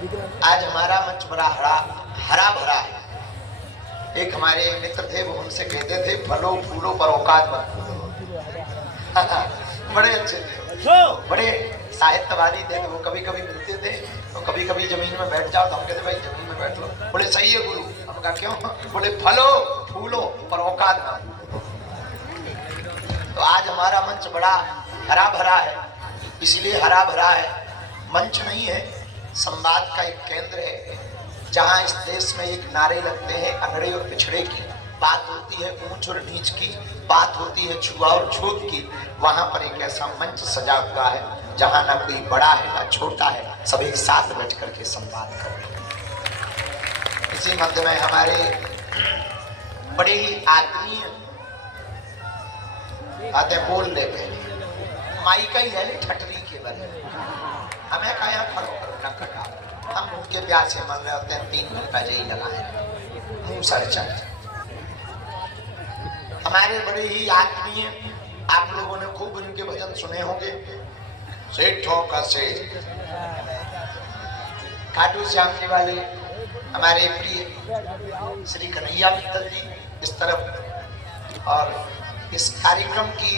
आज हमारा मंच बड़ा हरा भरा है। एक हमारे मित्र थे, वो उनसे कहते थे फलो फूलो पर औकात मत भूलो। बड़े अच्छे थे, बड़े साहित्यवादी थे। वो कभी कभी मिलते थे तो कभी कभी जमीन में बैठ जाओ तो हम कहते भाई जमीन में बैठ लो। बोले सही है गुरु। हम कहा क्यों? बोले फलो फूलो पर औकात ना भूलो। तो आज हमारा मंच बड़ा हरा भरा है, इसलिए हरा भरा है। मंच नहीं है, संवाद का एक केंद्र है, जहां इस देश में एक नारे लगते हैं अगड़े और पिछड़े की, बात होती है ऊंच और नीच की, बात होती है छुआ और छूत की। वहां पर एक ऐसा मंच सजा हुआ है जहां ना कोई बड़ा है ना छोटा है, सब एक साथ बैठ करके संवाद कर रहे हैं। इसी मध्य में हमारे बड़े ही आत्मीय आते बोल लेते हैं, माई का ही है ठटरी के बने, हमें कहा यहाँ खड़ो करो न कटा। हम उनके प्यासे मन रहे होते हैं, 3 घंटा यही लगाए मुंह सर चल। हमारे बड़े ही आत्मीय, आप लोगों ने खूब इनके भजन सुने होंगे, सेठों का सेठ खाटू श्याम जी वाले हमारे प्रिय श्री कन्हैया मित्तल जी इस तरफ। और इस कार्यक्रम की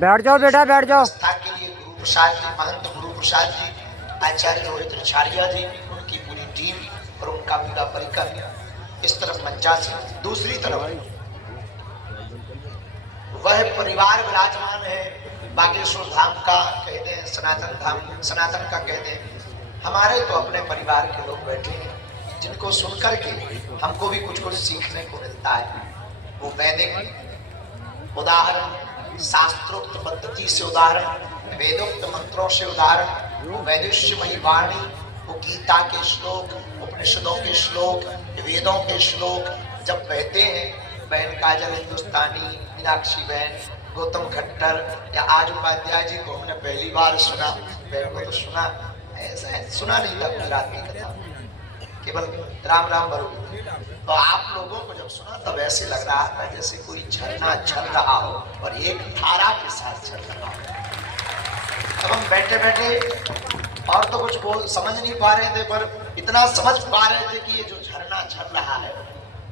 बैठ जाओ बेटा बैठ जाओ के लिए गुरु प्रसाद जी, महंत गुरु प्रसाद जी, आचार्य रोहित रिछाड़िया जी, उनकी पूरी टीम और उनका पूरा परिकर इस तरफ मंचा से। दूसरी तरफ वह परिवार विराजमान है, बागेश्वर धाम का कहते हैं, सनातन धाम, सनातन का कहते हैं। हमारे तो अपने परिवार के लोग बैठे हैं, जिनको सुनकर के हमको भी कुछ कुछ सीखने को मिलता है। वो वैदिक उदाहरण, शास्त्रोक्त पद्धति से उदाहरण, वेदोक्त मंत्रों से उदाहरण, वो वैदुष्यमयी वाणी, वो गीता के श्लोक, उपनिषदों के श्लोक, वेदों के श्लोक जब बहते हैं, बहन काजल हिंदुस्तानी, मीनाक्षी बहन, गौतम खट्टर या आज उपाध्याय जी को हमने पहली बार सुना। बहन को तो सुना, ऐसा है सुना नहीं था गुजराती कथा, केवल राम राम भरो। तो आप लोगों को जब सुना तब ऐसे लग रहा था जैसे कोई झरना चल रहा हो और एक धारा के साथ चल रहा हो। तब हम बैठे बैठे और तो कुछ समझ नहीं पा रहे थे, पर इतना समझ पा रहे थे कि ये जो झरना झर रहा है,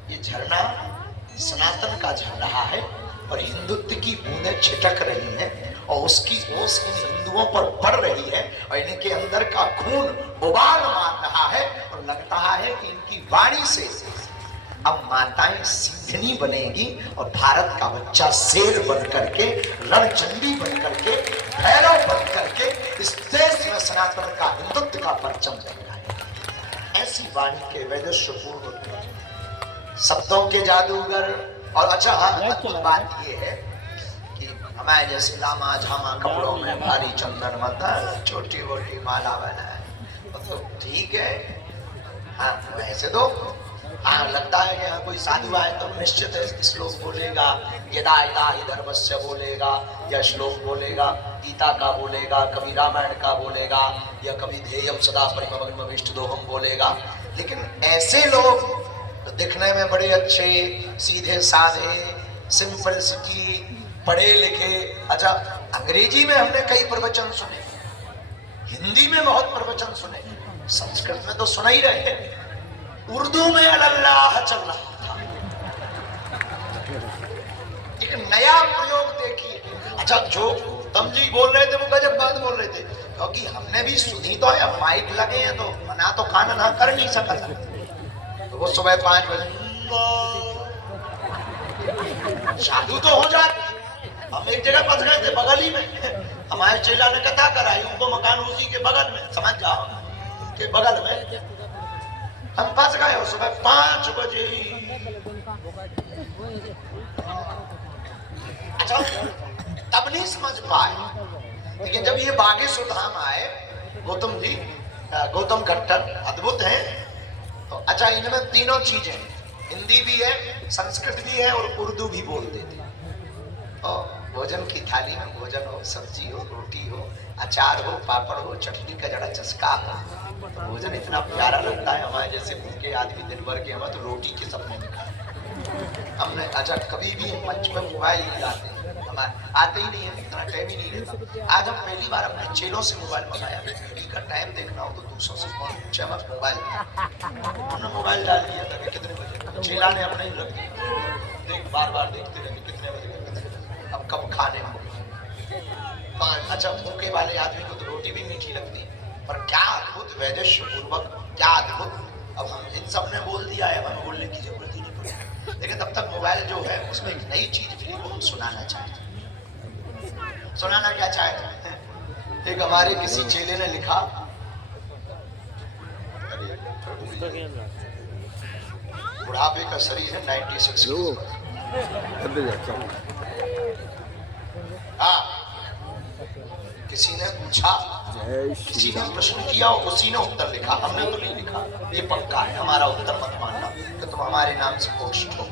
ये झरना सनातन का झर रहा है और हिंदुत्व की बूंदें छिटक रही हैं और उसकी ओस इन हिंदुओं पर पड़ रही है और इनके अंदर का खून उबाल मार रहा है। और लगता है कि इनकी वाणी से अब माताएं सिंघनी बनेगी और भारत का बच्चा शेर बन करके, रणचंडी बन करके, भैरव बन करके इस देश में सनातन का हिंदुत्व का परचम लहराएगा। ऐसी वाणी के वैदुष्यपूर्ण शब्दों के जादूगर। और अच्छा हाँ, अद्भुत बात ये है कि हमारे जैसे लामा झामा कपड़ों में भारी चंदन मता, छोटी मोटी माला बनाए तो ठीक है। हाँ वैसे तो हाँ लगता है कि हाँ कोई साधु आए तो निश्चित है श्लोक बोलेगा, यदा यदा हि धर्मस्य बोलेगा, या श्लोक बोलेगा, गीता का बोलेगा, कभी रामायण का बोलेगा, या कभी ध्येयम सदा परिमग्नम इष्टदोहम बोलेगा। लेकिन ऐसे लोग तो दिखने में बड़े अच्छे, सीधे साधे, सिंपल सिटी, पढ़े लिखे। अच्छा अंग्रेजी में हमने कई प्रवचन सुने, हिंदी में बहुत प्रवचन सुने, संस्कृत में तो सुना ही रहे हैं, उर्दू में अल्लाह चल रहा था। एक नया प्रयोग देखिए। अच्छा जो तम जी बोल रहे थे वो गजब बात बोल रहे थे, क्योंकि हमने भी सुनी तो है, माइक लगे हैं तो मना तो खाना ना कर नहीं सकता। तो वो सुबह 5 बजे जादू तो हो जाए। हम एक जगह फंस गए थे बगल ही में, हमारे चेला ने कथा कराई, उनको मकान उसी के बगल में, समझ जाओ के बगल में हम फंस गए। सुबह 5 बजे अच्छा तब नहीं समझ पाए। लेकिन जब ये बागेश्वर धाम आए, गौतम जी, गौतम खट्टर अद्भुत है। तो अच्छा इनमें तीनों चीजें, हिंदी भी है, संस्कृत भी है और उर्दू भी बोल देते। और भोजन की थाली में भोजन हो, सब्जी हो, रोटी हो, अचार हो, पापड़ हो, चटनी का जड़ा चस्का हो, तो भोजन इतना प्यारा लगता है। हमारे जैसे भूखे आदमी दिन भर के हमें तो रोटी के सपने दिखाए हमने। अच्छा कभी भी मंच पर मोबाइल नहीं लाते, हम हमारे आते ही नहीं है, इतना टाइम ही नहीं रहता। आज हम पहली बार अपने चेलों से मोबाइल मंगाया, बीवी का टाइम देखना हो तो दूसरों से कौन पूछे, मत मोबाइल। हमने मोबाइल डाल दिया था कि कितने बजे, चेला ने अपने ही रख दिया, देख बार बार देखते रहे कितने बजे, अब कब खाने को। अच्छा, भूखे वाले आदमी को तो रोटी भी मीठी लगती है, पर क्या अद्भुत वैदेश्य पूर्वक, क्या अद्भुत। अब हम इन सब ने बोल दिया है, हमें बोलने की जरूरत ही नहीं पड़ी। लेकिन तब तक मोबाइल जो है उसमें एक नई चीज फ्री को हम सुनाना चाहते हैं। सुनाना क्या चाहते हैं? एक हमारे किसी चेले ने लिखा, बुढ़ापे का शरीर है 96 हाँ, किसी ने पूछा, किसी ने प्रश्न किया, उसी ने उत्तर लिखा, हमने तो नहीं लिखा। ये पक्का है, हमारा उत्तर मत मानना कि तुम हमारे नाम से पोस्ट हो।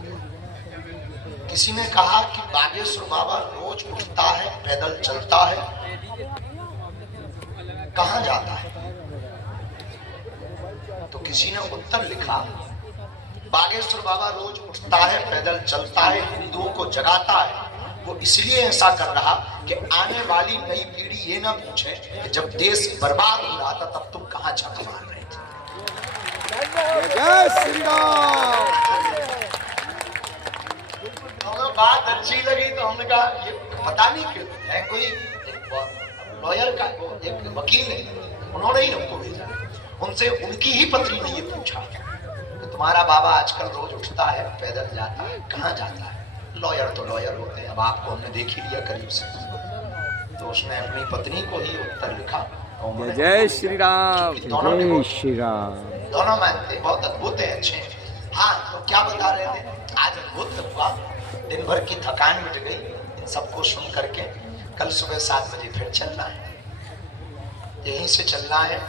किसी ने कहा कि बागेश्वर बाबा रोज उठता है, पैदल चलता है, कहां जाता है? तो किसी ने उत्तर लिखा, बागेश्वर बाबा रोज उठता है, पैदल चलता है, हिंदुओं को जगाता है। वो इसलिए ऐसा कर रहा कि आने वाली नई पीढ़ी ये ना पूछे कि जब देश बर्बाद हो रहा था तब तुम कहां छक्का मार रहे थे। जय श्री राम। हमें बात अच्छी लगी तो हमने कहा ये पता नहीं क्यों है, कोई लॉयर का एक वकील है, उन्होंने ही हमको भेजा, उनसे उनकी ही पत्नी ने ये पूछा कि तुम्हारा बाबा आजकल रोज उठता है, पैदल जाता है, कहां जाता है? लॉयर तो लॉयर होते हैं, अब आपको हमने देख ही लिया करीब से, तो उसने अपनी पत्नी को ही उत्तर लिखा। जय श्री राम। जय श्री राम। दोनों मानते, बहुत अद्भुत है, अच्छे। हाँ, तो क्या बता रहे थे? आज अद्भुत हुआ, दिन भर की थकान मिट गई इन सबको सुन करके। कल सुबह 7 बजे फिर चलना है, यहीं से चलना है।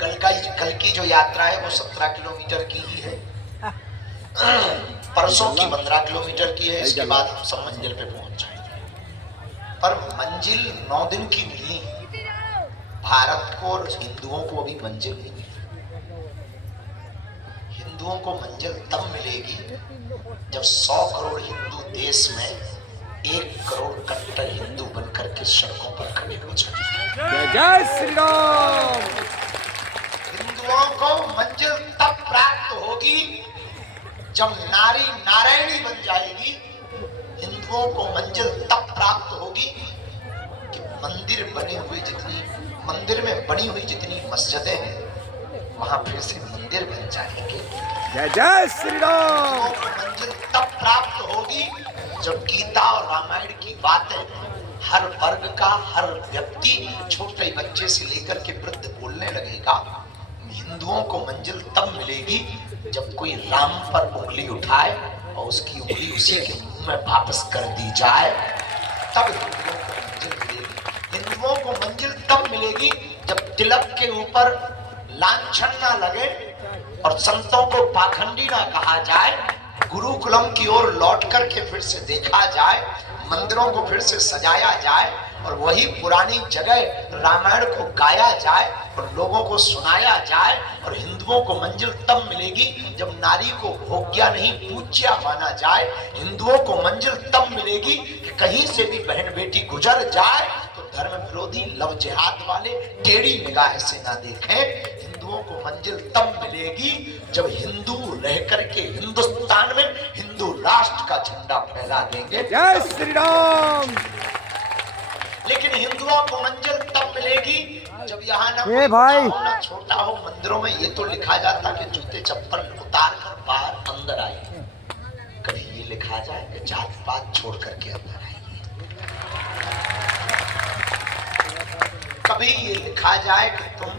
कल की जो यात्रा है वो 17 किलोमीटर की ही है, परसों की 15 किलोमीटर की है। इसके बाद हम सब मंजिल पे पहुंच जाएंगे। पर मंजिल 9 दिन की नहीं, भारत को और हिंदुओं को अभी मंजिल नहीं मिली। हिंदुओं को मंजिल तब मिलेगी जब 100 करोड़ हिंदू देश में 1 करोड़ कट्टर हिंदू बनकर के सड़कों पर खड़े हो जाएंगे। जय श्री राम। हिंदुओं को मंजिल तब प्राप्त होगी जब नारी नारायणी बन जाएगी। हिंदुओं को मंजिल तब प्राप्त होगी कि मंदिर में बनी हुई जितनी मस्जिदें हैं वहां फिर से मंदिर बन जाएंगे। जय जय श्री राम। मंजिल तब प्राप्त होगी जब गीता और रामायण की बातें हर वर्ग का, हर व्यक्ति, छोटे बच्चे से लेकर के वृद्ध बोलने लगेगा। हिंदुओं को मंजिल तब मिलेगी जब कोई राम पर उंगली उठाए और उसकी उंगली उसी के मुंह में वापस कर दी जाए, तब हिंदुओं को मंजिल मिलेगी। हिंदुओं को मंजिल तब मिलेगी जब तिलक के ऊपर लांछन ना लगे और संतों को पाखंडी ना कहा जाए, गुरुकुलम की ओर लौट करके फिर से देखा जाए, मंदिरों को फिर से सजाया जाए और वही पुरानी जगह रामायण को गाया जाए और लोगों को सुनाया जाए। और हिंदुओं को मंजिल तब मिलेगी जब नारी को भोग्या नहीं पूज्या माना जाए। हिंदुओं को मंजिल तब मिलेगी कि कहीं से भी बहन बेटी गुजर जाए तो धर्म विरोधी लव जिहाद वाले टेढ़ी निगाह से ना देखें। हिंदुओं को मंजिल तब मिलेगी जब हिंदू रह करके हिंदुस्तान में हिंदू राष्ट्र का झंडा फहरा देंगे। जय श्री राम। लेकिन हिंदुओं को मंजिल तब मिलेगी जब यहाँ ना ए भाई ना छोटा हो। मंदिरों में ये तो लिखा जाता कि जूते चप्पल उतार कर बाहर अंदर आइए, कभी ये लिखा जाए कि जात पात छोड़ करके अंदर आइए। कभी ये लिखा जाए कि तुम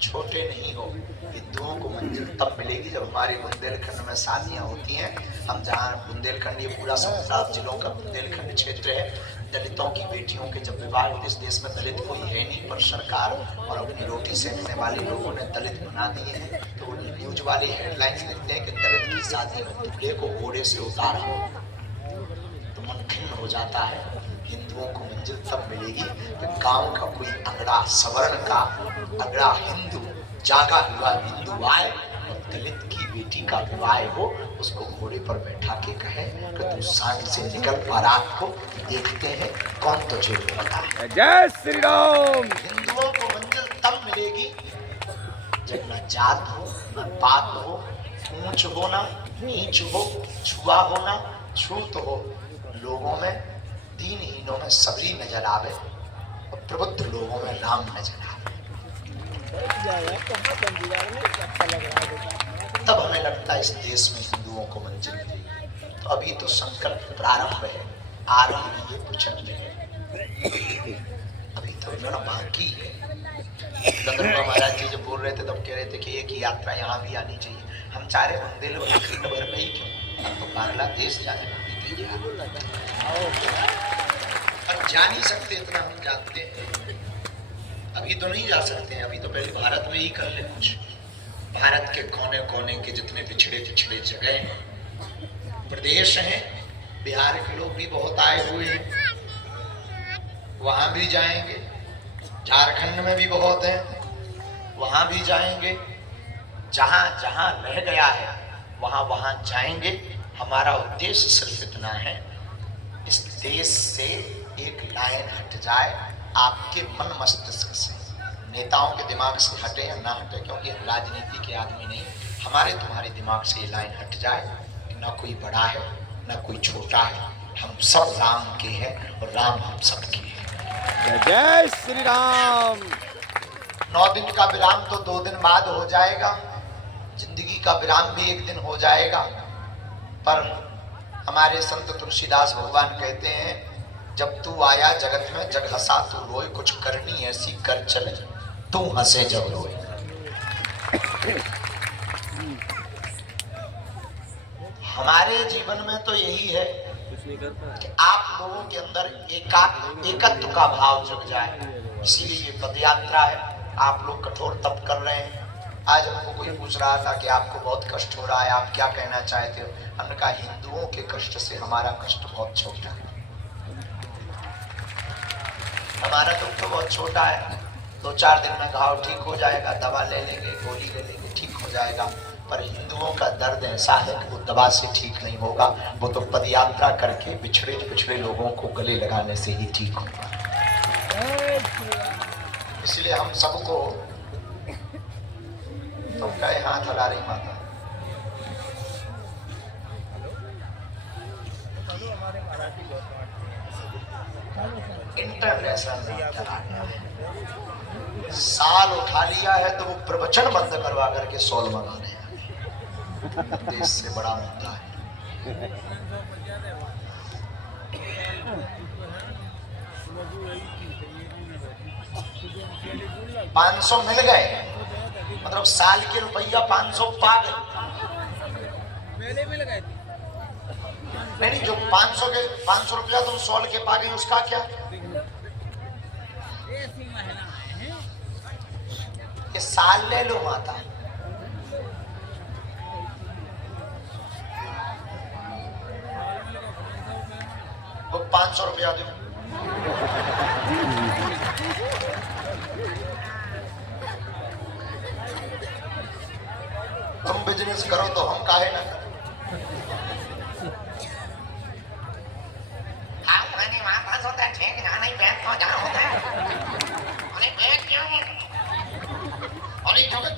छोटे नहीं हो। हिंदुओं को मंजिल तब मिलेगी जब हमारे बुंदेलखंड में शादियां होती हैं। हम जहाँ बुंदेलखंड, ये पूरा 17 जिलों का बुंदेलखंड क्षेत्र है। दलितों की बेटियों के जब विवाह, इस देश में दलित कोई है नहीं, पर सरकार और अपनी रोटी सेकने वाले लोगों ने दलित बना दिए हैं। तो वो न्यूज वाले हेडलाइंस लिखते हैं कि दलित की शादी में दूल्हे को घोड़े से उतारा, तो मन खिन्न हो जाता है। हिंदुओं को मंजिल तब मिलेगी कि गांव का कोई अगड़ा, सवर्ण का अगड़ा हिंदू, जागा हुआ हिंदू आए और दलित की बेटी का विवाह हो, उसको घोड़े पर बैठा के कहे कि तू सांड से निकल बारात को, देखते हैं कौन तुझे रोकता है। जय श्री राम। हिंदुओं को मंजिल तब मिलेगी जब न जात हो, न पात हो, ऊंच हो ना नीच हो, छुआ हो ना छूत हो, लोगों में दीनहीनों में सबरी नजर आवे और प्रबुद्ध लोगों में राम नजर आवे। तब हमें लगता है इस देश में हिंदुओं को मंजिल मिलेगी। तो अभी तो संकल्प प्रारंभ है, आरंभ ये प्रचंड है, अभी तो रण बाकी है। गंगरबा महाराज जी जब बोल रहे थे तब कह रहे थे कि एक ही यात्रा यहाँ भी आनी चाहिए। हम चारे बुंदेलखंड भर में ही क्यों, अब तो बांग्लादेश जाने को भी तैयार, अब जा नहीं सकते इतना हम जानते हैं, अभी तो नहीं जा सकते हैं, अभी तो पहले भारत में ही कर ले कुछ। भारत के कोने कोने के जितने पिछड़े पिछड़े जगह प्रदेश हैं, बिहार के लोग भी बहुत आए हुए हैं, वहां भी जाएंगे। झारखंड में भी बहुत हैं, वहां भी जाएंगे। जहां जहां रह गया है वहां वहां जाएंगे। हमारा उद्देश्य सिर्फ इतना है, इस देश से एक लाइन हट जाए, आपके मन मस्तिष्क से, नेताओं के दिमाग से हटे या ना हटे, क्योंकि हम राजनीति के आदमी नहीं, हमारे तुम्हारे दिमाग से ये लाइन हट जाए कि ना कोई बड़ा है ना कोई छोटा है, हम सब राम के हैं और राम हम सबके हैं। जय श्री राम। 9 दिन का विराम तो 2 दिन बाद हो जाएगा, जिंदगी का विराम भी एक दिन हो जाएगा। पर हमारे संत तुलसीदास भगवान कहते हैं, जब तू आया जगत में जग हंसा तू रोए, कुछ करनी ऐसी कर चले तू हंसे जब रोए। हमारे जीवन में तो यही है कि आप लोगों के अंदर एकत्व का भाव जग जाए। इसीलिए ये पद यात्रा है। आप लोग कठोर तप कर रहे हैं। आज हमको कोई पूछ रहा था कि आपको बहुत कष्ट हो रहा है, आप क्या कहना चाहते हो? हमने कहा हिंदुओं के कष्ट से हमारा कष्ट बहुत छोटा है, हमारा दुख तो बहुत छोटा है। 2-4 दिन में घाव ठीक हो जाएगा, दवा ले लेंगे, गोली ले लेंगे, ठीक हो जाएगा। पर हिंदुओं का दर्द ऐसा है कि वो दवा से ठीक नहीं होगा, वो तो पदयात्रा करके पिछड़े पिछड़े लोगों को गले लगाने से ही ठीक होगा। इसलिए हम सबको तो कहे हाथ हला रही माता, इंटरनेशनल साल उठा लिया है तो वो प्रवचन बंद करवा करके सॉल मंगाने हैं। देश से बड़ा मुद्दा है। 500 मिल गए, मतलब साल के रुपया 500 पा गए। नहीं, जो 500 रुपया तुम सॉल के पा गए उसका क्या? ये साल ले लो माता, वो 500 रुपया दो। तुम बिजनेस करो तो हम काहे ना करें?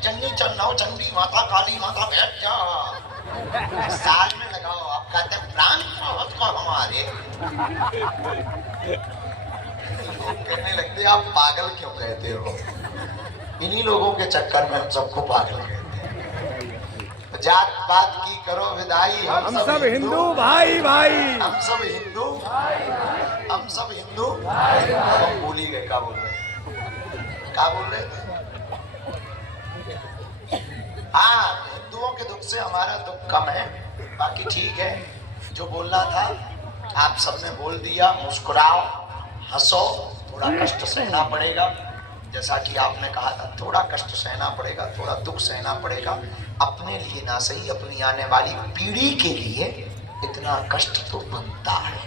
चन्नी चन्नाव चंडी माता काली माता बैठ जा, साल में लगाओ। आप कहते हैं प्राण बहुत को हमारे, कहने लगते आप पागल क्यों कहते हो? इन्हीं लोगों के चक्कर में हम सबको पागल कहते हैं। जात पात की करो विदाई, हम सब हिंदू भाई भाई, हम सब हिंदू, हम सब हिंदू। हम भूल ही गए क्या बोल रहे, क्या बोल रहे? हाँ, हिंदुओं के दुख से हमारा दुख कम है, बाकी ठीक है। जो बोलना था आप सबने बोल दिया। मुस्कुराओ, हंसो, थोड़ा कष्ट सहना पड़ेगा, जैसा कि आपने कहा था, थोड़ा कष्ट सहना पड़ेगा, थोड़ा दुख सहना पड़ेगा। अपने लिए ना सही, अपनी आने वाली पीढ़ी के लिए इतना कष्ट तो बनता है।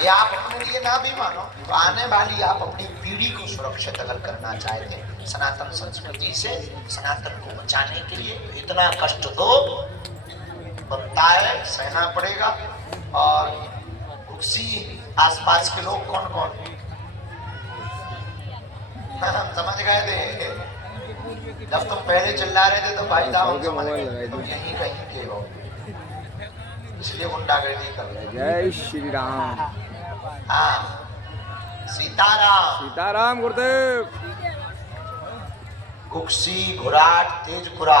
ये आप अपने लिए ना भी मानो तो आने वाली आप अपनी पीढ़ी को सुरक्षित अगर करना चाहते हैं सनातन संस्कृति से, सनातन को बचाने के लिए इतना कष्ट दो बनता है, सहना पड़ेगा। और उसी आसपास के लोग कौन कौन हम समझ गए थे। जब तुम पहले चिल्ला रहे थे तो भाई साहब समझ गए तुम यहीं कहीं के हो, इसलिए गुंडागर्दी कर रहे। जय श्री राम। हाँ, सीताराम। सीताराम गुरुदेव। कुक्सी, घुराट, तेजपुरा,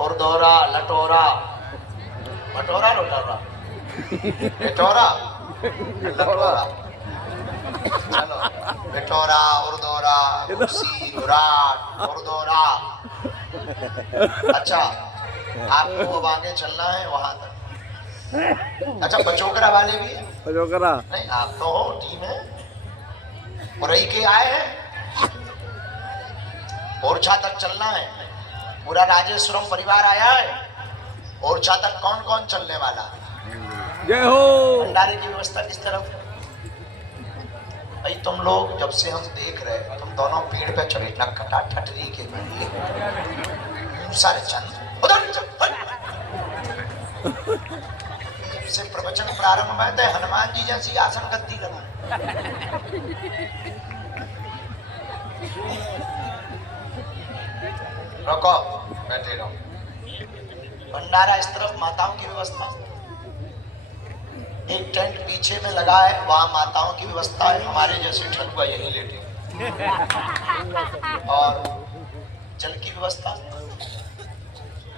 उर्दौरा, लटोरा, मटोरा, लोटोरा, लटोरा, लटोरा, चलो लटोरा, उर्दौरा, कुक्सी, घुराट, उर्दौरा। अच्छा, आपको अब आगे चलना है वहां तक। अच्छा, बचोकरा वाले भी हैं? बचोकरा नहीं, आप तो हो टीम है। मुरई के आए हैं, ओरछा तक चलना है। पूरा राजेश्वरम परिवार आया है। ओरछा तक कौन कौन चलने वाला? जय हो। भंडारे की व्यवस्था किस तरफ? भाई तुम लोग जब से हम देख रहे हैं तुम दोनों पेड़ पे चढ़े नक्कटा ठटरी के लिए सारे चंद उधर जब से प्रवचन प्रारंभ हुआ था हनुमान जी जैसी आसन गद्दी लगा। रुको, बैठे रहो। भंडारा इस तरफ माताओं की व्यवस्था, एक टेंट पीछे में लगा है, वहां माताओं की व्यवस्था है। हमारे जैसे ठकुआ यही लेटे। और जल की व्यवस्था,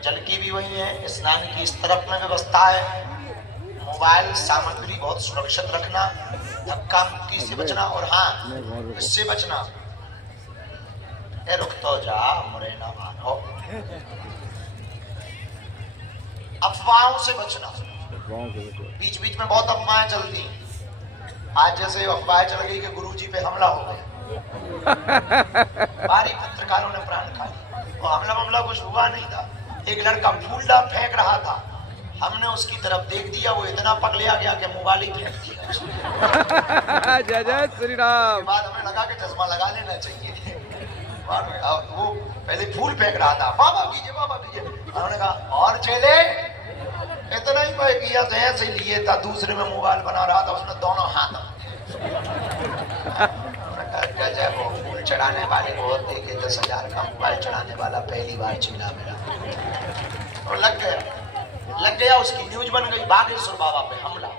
जल की भी वही है। स्नान की इस तरफ में व्यवस्था है। मोबाइल सामग्री बहुत सुरक्षित रखना, धक्का मुक्की से बचना। और हाँ, इससे बचना, रुक तो जा मुरैना मानो, अफवाहों से बचना। बीच बीच में बहुत अफवाहें चलती। आज जैसे अफवाहें चल गई कि गुरुजी पे हमला हो गया, बारी पत्रकारों ने प्राण खा लिया। और हमला कुछ हुआ नहीं था। एक लड़का फूलदा फेंक रहा था, हमने उसकी तरफ देख दिया, वो इतना पगलिया गया कि मोबाइल ही फेंक दिया। जय जय श्री राम। बाद हमें लगा कि चश्मा लगा लेना चाहिए। वो पहले फूल फेंक रहा था, बाबा कीजिए बाबा कीजिए। उन्होंने कहा और चले इतना ही मैं किया तो ऐसे लिए था, दूसरे में मोबाइल बना रहा था, उसने दोनों हाथ गजब। वो फूल चढ़ाने वाले बहुत देखे, 10,000 का मोबाइल चढ़ाने वाला पहली बार चिल्ला मेरा। और लग गया उसकी न्यूज बन गई, बागेश्वर बाबा पे हमला।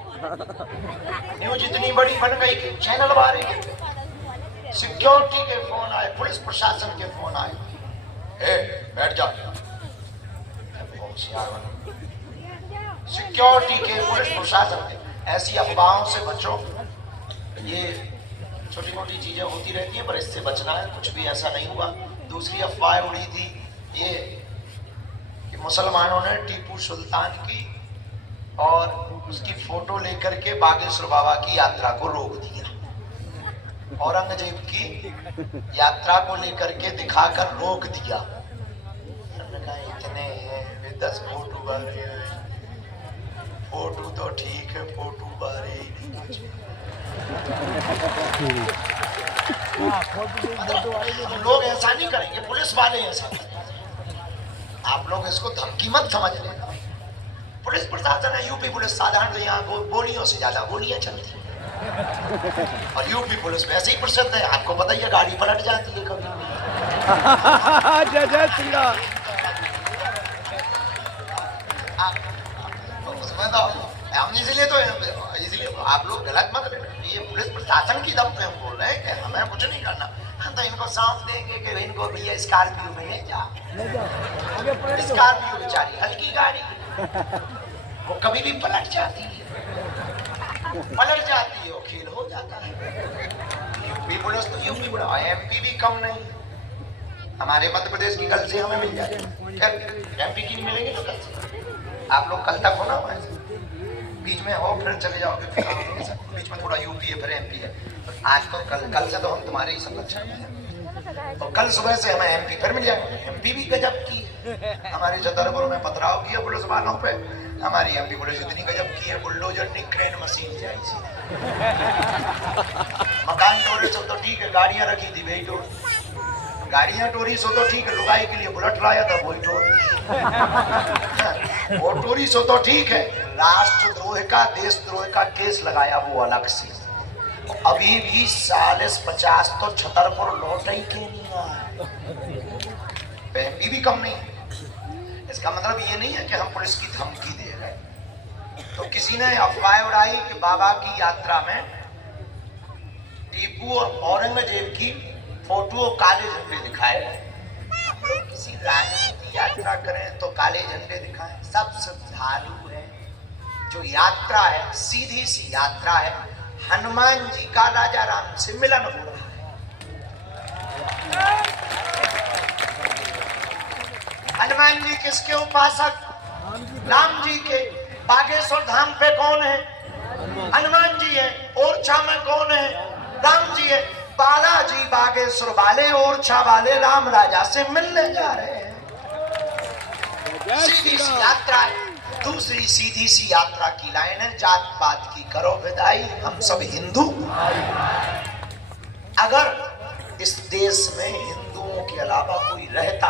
न्यूज इतनी बड़ी बन गई कि चैनल वाले सिक्योरिटी के फोन आए, पुलिस प्रशासन के फोन आए, बैठ जाओ। सिक्योरिटी के, पुलिस प्रशासन के। ऐसी अफवाहों से बचो। ये छोटी मोटी चीजें होती रहती हैं, पर इससे बचना है। कुछ भी ऐसा नहीं हुआ। दूसरी अफवाह उड़ी थी ये कि मुसलमानों ने टीपू सुल्तान की और उसकी फोटो लेकर के बागेश्वर बाबा की यात्रा को रोक दिया। औरंगजेब की यात्रा को लेकर के दिखाकर रोक दिया। इतने 10 फोटो बारे, फोटो तो ठीक है, फोटो बारे ही नहीं कुछ। हम लोग ऐसा नहीं करेंगे, पुलिस वाले ऐसा करेंगे। आप लोग इसको धमकी मत समझ लेना। पुलिस प्रशासन है, यूपी पुलिस साधारण तो यहाँ गोलियों से ज्यादा गोलियां चलती हैं। और यूपी पुलिस वैसे ही प्रसिद्ध है, आपको पता ही है, गाड़ी पलट जाती है कभी। जय जय श्री राम। उसमें तो हम इसलिए आप लोग गलत मत लेना। ये पुलिस प्रशासन की दम पे हम बोल रहे हैं कि हमें कुछ नहीं करना। हम तो इनको सौंप देंगे कि इनको भैया स्कॉर्पियो में ले जाओ। स्कॉर्पियो बेचारी हल्की गाड़ी, वो कभी भी पलट जाती है, वो खेल हो जाता है। यूपी पुलिस तो यूपी पुलिस, एमपी भी कम नहीं। हमारे मध्य प्रदेश की कल से हमें मिल जाए, एमपी की नहीं मिलेंगे तो कल से। आप लोग कल तक हो ना, बीच में हो फिर चले जाओगे, बीच में थोड़ा यूपी है फिर एमपी है। आज तो कल से तो हम तुम्हारे ही संरक्षण में हैं। और कल सुबह से हमें एमपी फिर मिल जाएगा। एमपी भी गजब की है, हमारे छतरपुर में पथराव किया पुलिस वालों पे, हमारी एमपी पुलिस इतनी गजब की है, बुलडोजर नहीं क्रेन मशीन जाई सी। मकान टोरे सो तो ठीक है, गाड़ियां रखी थी भाई टोर, गाड़ियां टोरी सो तो ठीक है, लुगाई के लिए बुलेट लाया था वही टोर, वो टोरी सो तो ठीक है, राष्ट्रद्रोह का देशद्रोह का केस लगाया वो अलग से। अभी भी 40-50 तो छतरपुर लौट ही के नहीं आए, एमपी भी कम नहीं। इसका मतलब ये नहीं है कि हम पुलिस की धमकी दे रहे। तो किसी ने अफवाह उड़ाई कि बाबा की यात्रा में टीपू और औरंगजेब की फोटो काले झंडे दिखाए। हम लोग किसी राजनीति यात्रा करें तो काले झंडे दिखाएं? सब श्रद्धालु है, जो यात्रा है सीधी सी यात्रा है, हनुमान जी का राजा राम से मिलन हो रहा है। हनुमान जी किसके उपासक? राम जी के। बागेश्वर धाम पे कौन है? हनुमान जी है। ओरछा में कौन है? राम जी है। बालाजी बागेश्वर वाले ओरछा वाले राम राजा से मिलने जा रहे हैं। सीधी सी यात्रा है। दूसरी सीधी सी यात्रा की लाइन है, जात पात की करो विदाई, हम सब हिंदू। अगर इस देश में हिंदुओं के अलावा कोई रहता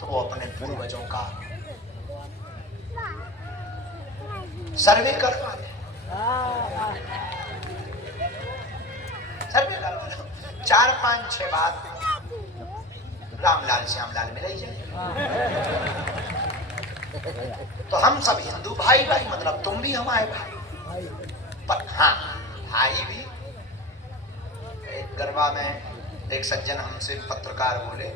तो वो अपने पूर्वजों का सर्वे करवा दे, सर्वे करवा दे। 4-5-6 बात रामलाल श्यामलाल मिल ही जाए। तो हम सब हिंदू भाई भाई, मतलब तुम भी हमारे भाई। पर हाँ, भाई भी। एक गरबा में एक सज्जन हमसे पत्रकार बोले,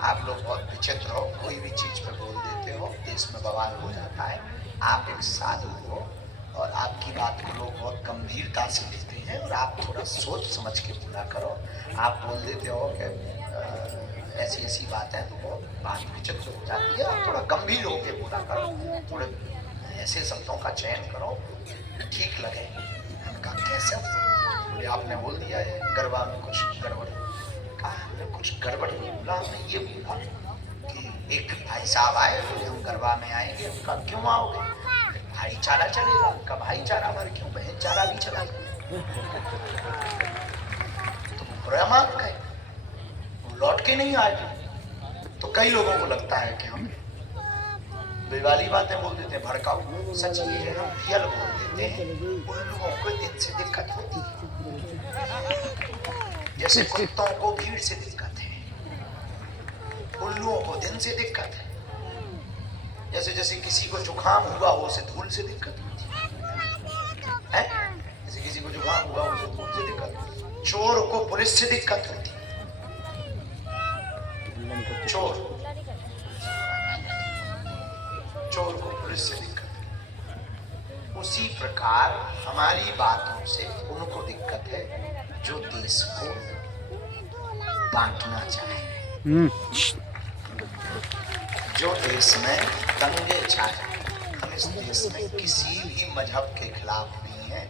आप लोग बहुत विचित्र हो, कोई भी चीज पे बोल देते हो, देश में बवाल हो जाता है। आप एक साधु हो और आपकी बात को लोग बहुत गंभीरता से लेते हैं और आप थोड़ा सोच समझ के बोला करो। आप बोल देते हो कि ऐसी ऐसी बात है, तो बहुत बात विचित्र हो जाती है। आप थोड़ा गंभीर होकर बोला करो, थोड़े ऐसे शब्दों का चयन करो ठीक लगे। उनका कैसे? बोले आपने बोल दिया है गरबा में कुछ गड़बड़। कहा हमने कुछ गड़बड़ नहीं बोला, हमने ये बोला कि एक भाई साहब आए, बोले हम गरबा में आएंगे। उनका क्यों आओगे? भाईचारा चलेगा। उनका भाईचारा हमारे क्यों, बहनचारा भी चलाएगा। तो बुरा मान गए, लौट के नहीं आए। तो कई लोगों को लगता है कि हम बेवाली बातें बोल देते हैं, भड़काऊ। सच ये है, हम रियल बोल देते हैं। उन लोगों को दिन से दिक्कत होती है, जैसे कुत्तों को भीड़ से दिक्कत है, उल्लुओं को दिन से दिक्कत है। जैसे जैसे किसी को जुकाम हुआ हो उसे धूल से दिक्कत होती है, जैसे किसी को जुकाम हुआ हो उसे धूल से दिक्कत होती है। चोर को पुलिस से दिक्कत होती है, चोर को पुलिस से दिक्कत है। उसी प्रकार हमारी बातों से उनको दिक्कत है जो देश को बांटना चाहे, जो देश में दंगे चाहे। हम इस देश में किसी भी मजहब के खिलाफ नहीं है।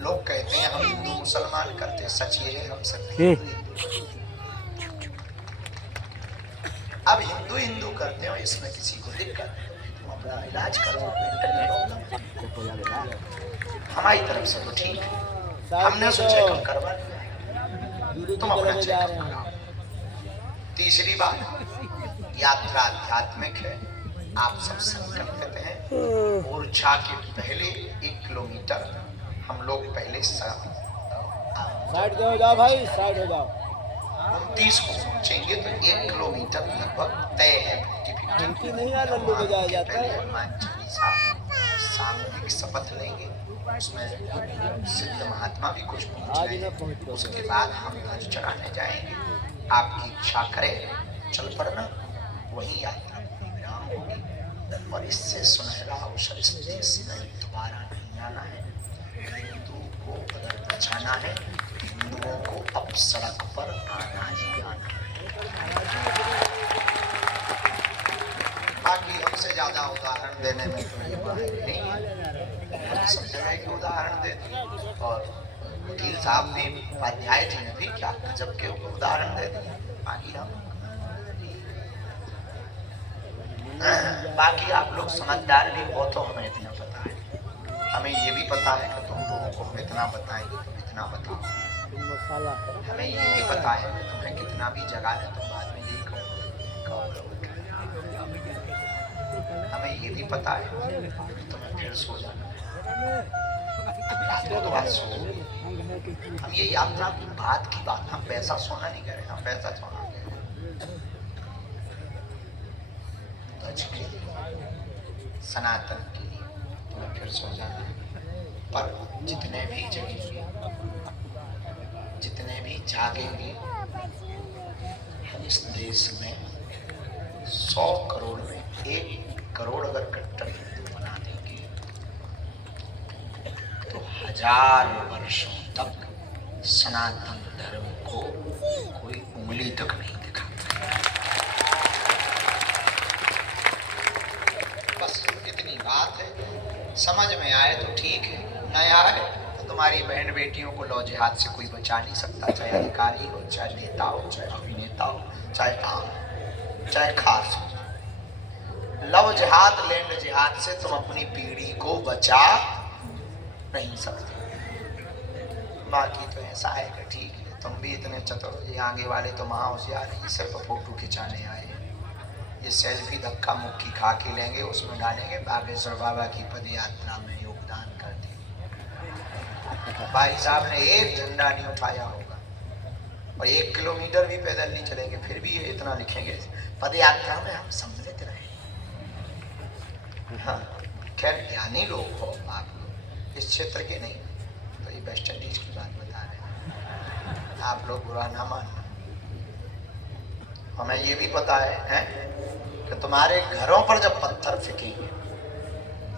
लोग कहते हैं हम हिंदू मुसलमान करते, सच ये है हम सब अब हिंदू हिंदू करते हो, इसमें किसी को दिक्कत है तुम अपना इलाज करो, हमारी तरफ से तो ठीक है। हमने सोचा कम करवा दिया, तुम अपना चेकअप कराओ। तीसरी बात, यात्रा आध्यात्मिक है, आप सब संकल्पित हैं। ओरछा के पहले 1 किलोमीटर हम लोग पहले साइड हो जाओ भाई, साइड हो जाओ। 29 को पहुंचेंगे तो 1 किलोमीटर लगभग तय है। नहीं यार, लल्लू बजाया जाता है। हनुमान चालीसा सामूहिक शपथ लेंगे, उसमें सिद्ध महात्मा भी कुछ पहुंचे। उसके बाद हम ध्वज चढ़ाने जाएंगे। आपकी इच्छा करे चल पड़ना, वही यात्रा विराम होगी। और इससे सुनहरा अवसर इस देश में दोबारा नहीं आना है। हिंदू को अगर बचाना है, हिंदुओं को अब सड़क पर आना ही आना है। बाकी हमसे ज्यादा उदाहरण देने में तो ये माहिर नहीं है, सब जगह के उदाहरण देते। और वकील साहब भी, उपाध्याय जी ने भी क्या गजब के उदाहरण दे दिए। बाकी हम बाकी आप लोग समझदार भी बहुत हो, हमें इतना पता है। हमें ये भी पता है कि तुम लोगों को हम इतना बताएंगे, तुम इतना बताओ। मसाला हमें ये भी पता है कि तुम्हें कितना भी जगा ले तुम बाद में यही कहोगे। हमें ये भी पता है कि तुम्हें फिर सो जाना है। अब रातों तो बात सो। हम ये यात्रा की बात हम पैसा सोना नहीं कह रहे, हम पैसा सोना कह रहे। सनातन के लिए तुम्हें फिर सो जाना है। पर जितने भी जगेंगे, जितने भी जागेंगे, हम इस देश में 100 करोड़ में 1 करोड़ अगर कट्टर हिंदू बना देंगे तो 1000 वर्षों तक सनातन धर्म को कोई उंगली तक नहीं दिखा। बस इतनी बात है, समझ में आए तो ठीक है, न आए तो तुम्हारी बहन बेटियों को लौ जिहाद से कोई बचा नहीं सकता, चाहे अधिकारी हो, चाहे नेता हो, चाहे अभिनेता हो, चाहे आम, चाहे खास हो। लव जिहाद लैंड जिहाद से तुम अपनी पीढ़ी को बचा नहीं सकते। बाकी तो ऐसा है कि ठीक है, तुम भी इतने चतुर, ये आगे वाले तो महा होशियार है, ये सिर्फ फोटो खिंचाने आए हैं। ये सेल्फी धक्का मुक्की खा के लेंगे, उसमें डालेंगे बागेश्वर बाबा की पद यात्रा में योगदान कर देंगे। भाई साहब ने एक झंडा नहीं उठाया होगा और 1 किलोमीटर भी पैदल नहीं चलेंगे, फिर भी ये इतना लिखेंगे पद यात्रा में हम सम्मिलित रहे। हाँ, खैर ज्ञानी लोग हो आप लोग, इस क्षेत्र के नहीं, तो ये वेस्ट इंडीज की बात बता रहे हैं, आप लोग बुरा ना मानना। हमें ये भी पता है कि तुम्हारे घरों पर जब पत्थर फेंकेंगे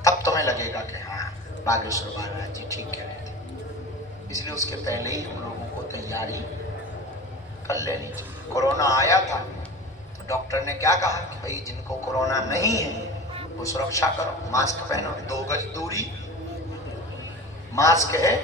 तब तुम्हें लगेगा कि हाँ बागेश्वर महाराज जी ठीक कह रहे थे। इसलिए उसके पहले ही हम लोगों को तैयारी कर लेनी चाहिए। कोरोना आया था तो डॉक्टर ने क्या कहा कि भाई जिनको कोरोना नहीं है वो सुरक्षा करो, मास्क पहनो, 2 गज दूरी, मास्क है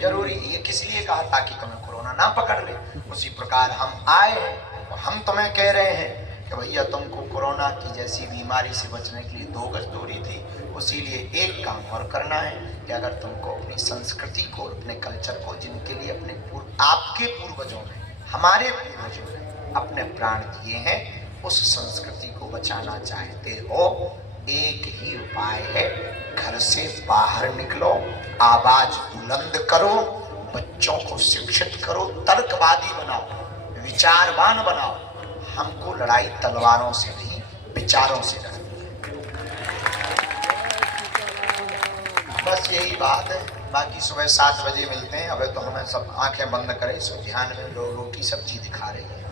जरूरी। ये किस लिए कहा? ताकि तुम्हें कोरोना ना पकड़ ले। उसी प्रकार हम आए हैं और हम तुम्हें कह रहे हैं कि भैया तुमको कोरोना की जैसी बीमारी से बचने के लिए 2 गज दूरी थी। उसी लिए एक काम और करना है कि अगर तुमको अपनी संस्कृति को, अपने कल्चर को, जिनके लिए अपने आपके पूर्वजों ने, हमारे पूर्वजों ने अपने प्राण दिए हैं, उस संस्कृति को बचाना चाहते हो, एक ही उपाय है, घर से बाहर निकलो, आवाज बुलंद करो, बच्चों को शिक्षित करो, तर्कवादी बनाओ, विचारवान बनाओ। हमको लड़ाई तलवारों से नहीं, विचारों से लड़नी है। बस यही बात है। बाकी सुबह 7 बजे मिलते हैं। अबे तो हमें सब आंखें बंद करें, सब ध्यान में लोग रोटी सब्जी दिखा रही है।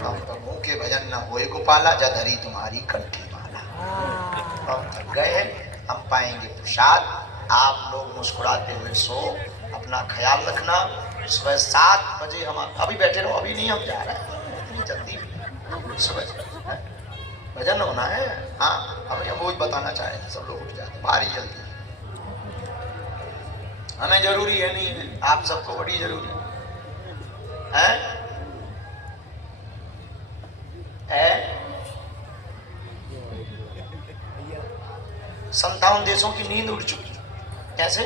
हम तो मुँह के भजन न होए गोपाला, जधरी तुम्हारी कंठी माला। हम थक गए हैं, हम पाएंगे प्रसाद। आप लोग मुस्कुराते हुए सो, अपना ख्याल रखना। सुबह 7 बजे हम अभी बैठे रहो, अभी नहीं हम जा रहे हैं, इतनी जल्दी सुबह भजन होना है। हाँ, हम वो बताना चाह रहे थे, सब लोग उठ जाते भारी जल्दी। हमें जरूरी है नहीं है, आप सबको बड़ी जरूरी है। 57 देशों की नींद उड़ चुकी। कैसे?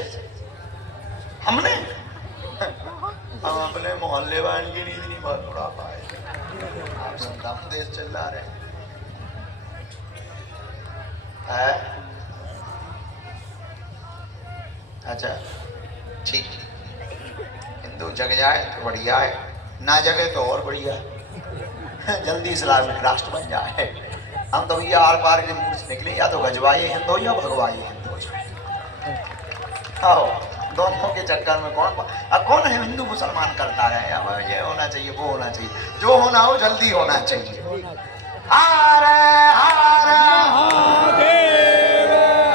हमने हम अपने मोहल्ले वाले की नींद नहीं बहुत उड़ा पाए। आप 57 देश चिल्ला रहे हैं। अच्छा ठीक, हिंदू जग जाए तो बढ़िया है, ना जगे तो और बढ़िया है। जल्दी इस्लामिक राष्ट्र बन जाए। हम तो भैया आर पार के मुंह से निकले, या तो गजवाए हिंद हो या भगवाए हिंद हो। आओ, दोनों के चक्कर में कौन है हिंदू मुसलमान करता रहे। अब ये होना चाहिए, वो होना चाहिए, जो होना हो जल्दी होना चाहिए। हारे हारे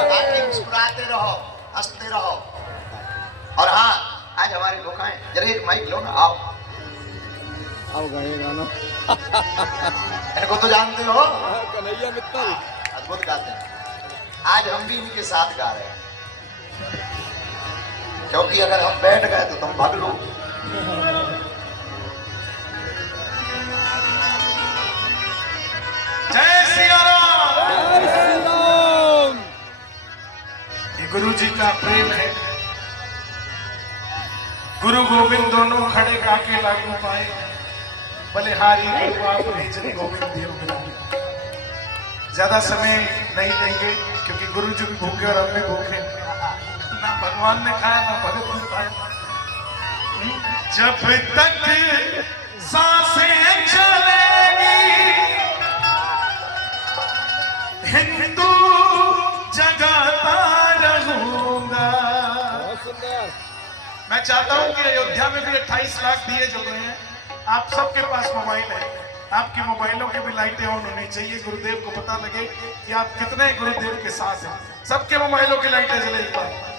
बाकी मुस्कुराते रहो, हंसते रहो। और हाँ, आज हमारी दुकान जरा एक माइक लो ना। आओ गाएगा ना। इनको तो जानते हो, कन्हैया मित्तल अद्भुत गाते हैं। आज हम भी इनके साथ गा रहे हैं, क्योंकि अगर हम बैठ गए तो तुम भाग लो। जय सिया राम। गुरु जी का प्रेम है। गुरु गोविंद दोनों खड़े काके लागू पाए, बलिहारी गुरु आप जन गोविंद देव बिराजे। ज्यादा समय नहीं लेंगे क्योंकि गुरु जी भी भूखे और हम भी भूखे, ना भगवान ने खाया ना भगत ने खाया। जब तक सांसें चलेगी हिंदू जगाता रहूंगा। बहुत सुंदर। मैं चाहता हूं कि अयोध्या में भी 28 लाख दिए जल रहे हैं। आप सबके पास मोबाइल है, आपकी मोबाइलों की भी लाइटें ऑन होनी चाहिए। गुरुदेव को पता लगे कि आप कितने गुरुदेव के साथ हैं। सबके मोबाइलों की लाइटें जले इस बार।